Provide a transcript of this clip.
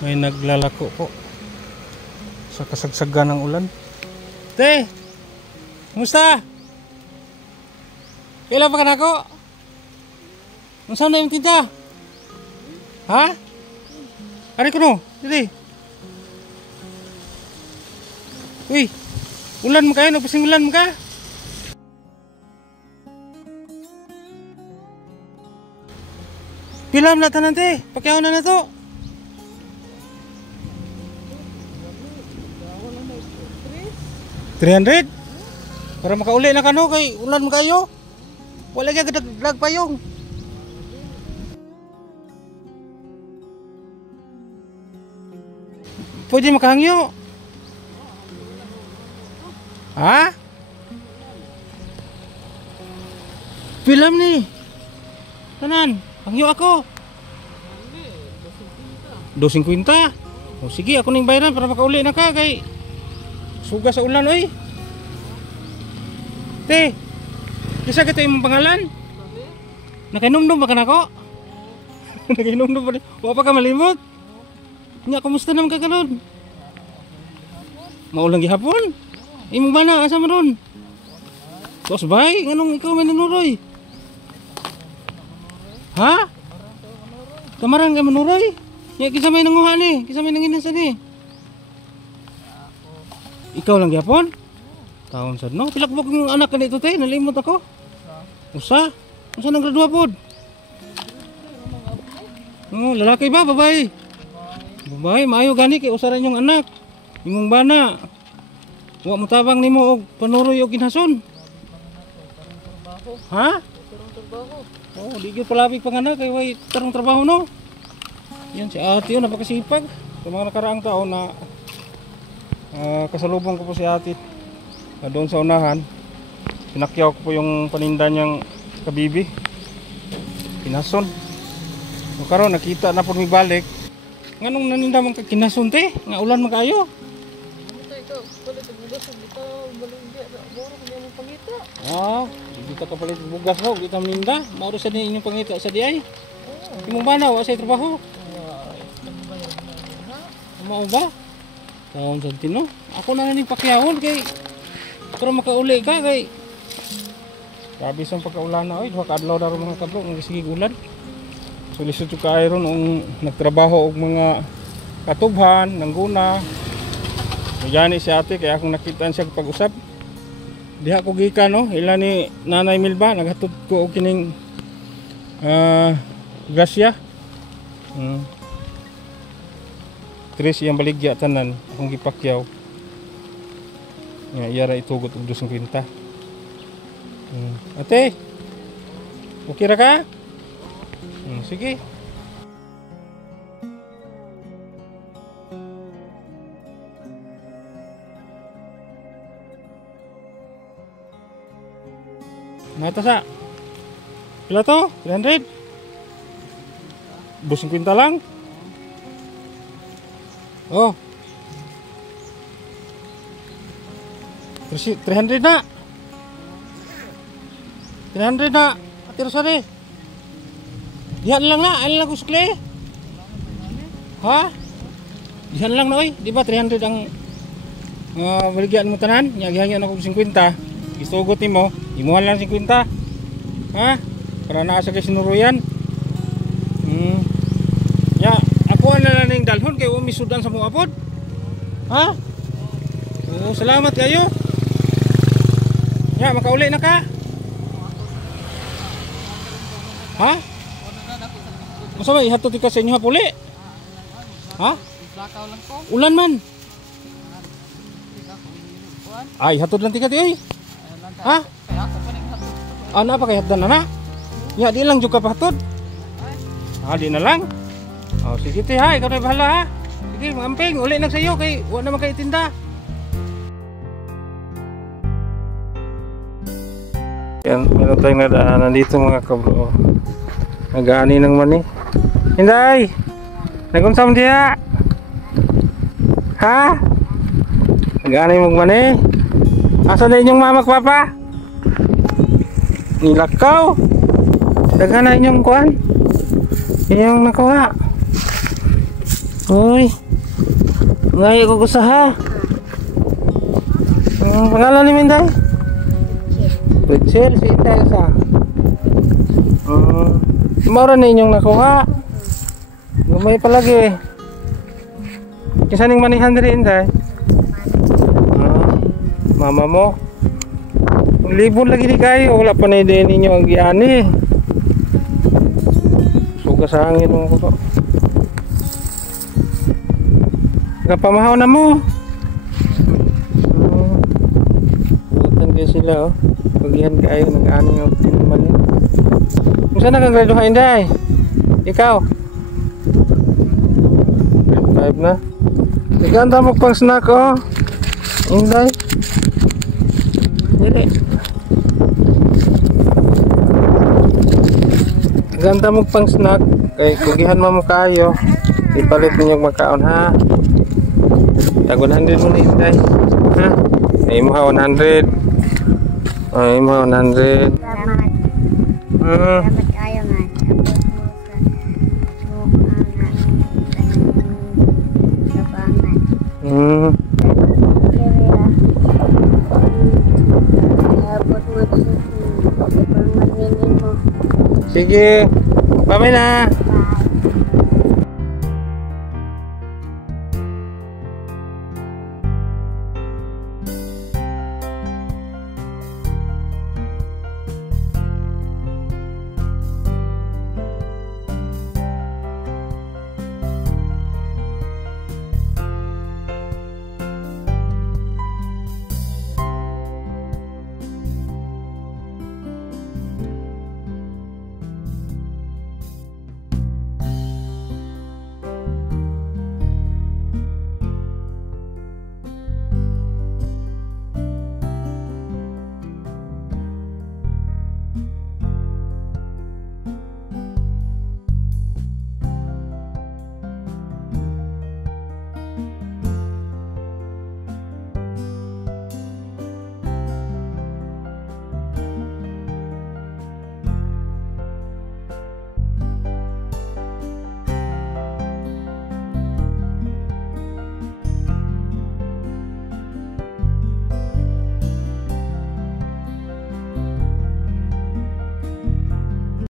May naglalako po sa kasagsagan ng ulan. Te! Kumusta? Kailan pa ka na ako? Saan na yung tinta? Ha? Ari ko no? Dili. Uy! Ulan mo kayo? Nagpasing ulan mo ka? Pilam na tanan te? Pakiyaw na to. $300 para makauli na kano kay ulan kayo. Wala kaya gadag payong. Pwede makahangyo. Ha? Film ni. Tanan, hangyo ako. 250. O sige, ako ning bayaran para makauli na ka kay suga sa ulan oy. Te, kisa kita imong pangalan? Nakainom-nom ba ka na ko? Nakainom-nom ba? Wa pa ka malimot? Nya, kumusta naman ka karon? Maulang gihapon? Imong bana, asa mo ron? Tos bay, nganong ikaw may nanuroy? Ha? Kamarang ka manuroy? Nya, kisa may nanguha ni? Kisa may nanginasa ni? Ikaw lang gyapon? Taon sad no? Pila ko yung anak kanito te, nalimot ako. Usa? Usa nang gradua pod? Oh, lalaki ba, babae? Babae, maayo gani kay usa ra yung anak. Imong bana. Wa mo tabang nimo og panuroy og ginhason. Ha? Oh, di gyud palabig panganak kay way tarong trabaho no. Yan si ate yun, napakasipag. Sa mga nakaraang taon na kasalubong ko po si ate doon sa unahan. Pinakyaw ko po yung paninda niyang kabibi, kinason. So karon nakita na po mi balik. Nganong naninda man ka kinason te? Nga ulan man kayo. Ah, di ka kapalit bugas no, di ka maninda. Mauro sa ni inyong pangita sa di ay. Imong bana wa say trabaho. Mao ba? Taon sa tino. Ako na ning pakyawon kay pero makauli ka kay grabe sang pagkaulan na oy, duha ka adlaw daro mga kadlo nga sige ulan. So lisod ka iron ang nagtrabaho og mga katubhan, nangguna. Gani si ate kaya akong nakitaan siya pag-usap. Diha ko gikan no, ila ni Nanay Milba naghatod ko og kining grasya. Tres yang baligya tanan akong gipakyaw. Nga iyara itugot og 250. Ate. Okay ra ka? Sige. Mata sa. Pila to? 300. 250 lang. Oh. 300 na. 300 na. Ate Rosary. Diyan lang na. Alin lang ko sukli. Ha? Diyan lang na oy. Di ba 300 ang baligyan mo tanan? Nyagihangyan ako 50. Isugot nimo. Imuhan lang 50. Ha? Para naa sa kasinuruyan. Ya, ako na lang ning dalhon kay umisudan sa mga apod. Ha? Oh, salamat kayo. Ya, makauli na ka. Ha? Masa ba ihatod ka sa inyo hapuli? Ha? Ulan man. Ay, hatod lang tikat oy. Ha? Ano pa kay hatdan na? Ya, di lang jud ka pahatod. Ah, di na lang. Oh, sige te ha, ikaw na bahala ha. Sige, mamping, uli na sa iyo kay wa na magkaitinda. Yan, meron tayong nadaanan dito mga kabro. Nag-aani ng mani. Hinday! Nagunsam diya! Ha? Nag-aani mong mani? Asa na inyong mama papa? Nilakaw? Daghan na inyong kuhan? Inyong nakuha? Uy. Ngayon ko gusto ha. Ang pangalan ni Minday? Bridgel, si Inday sa. Maura na inyong nakuha. Lumay palagi eh. Kisa ning manihan diri Inday? Mama mo. Libon lagi di kayo. Wala pa na din ninyo ang giani. Suga sa hangin mo ko to. Kapamahaw na mo. Butan kayo sila oh. Pagihan kayo, nag-aning ang tinuman yun. Kung saan nakagraduha Inday? Ikaw? Grade 5 na. Naganda mo pang snack oh. Inday. Dili. Naganda mo pang snack. Kay kugihan mo kayo. Ipalit ninyong magkaon ha. Tag 100 mo na Inday. Ha? Ay mo ha 100. Ay mo 100. Salamat. Salamat kayo nga. Sige. Bye-bye na.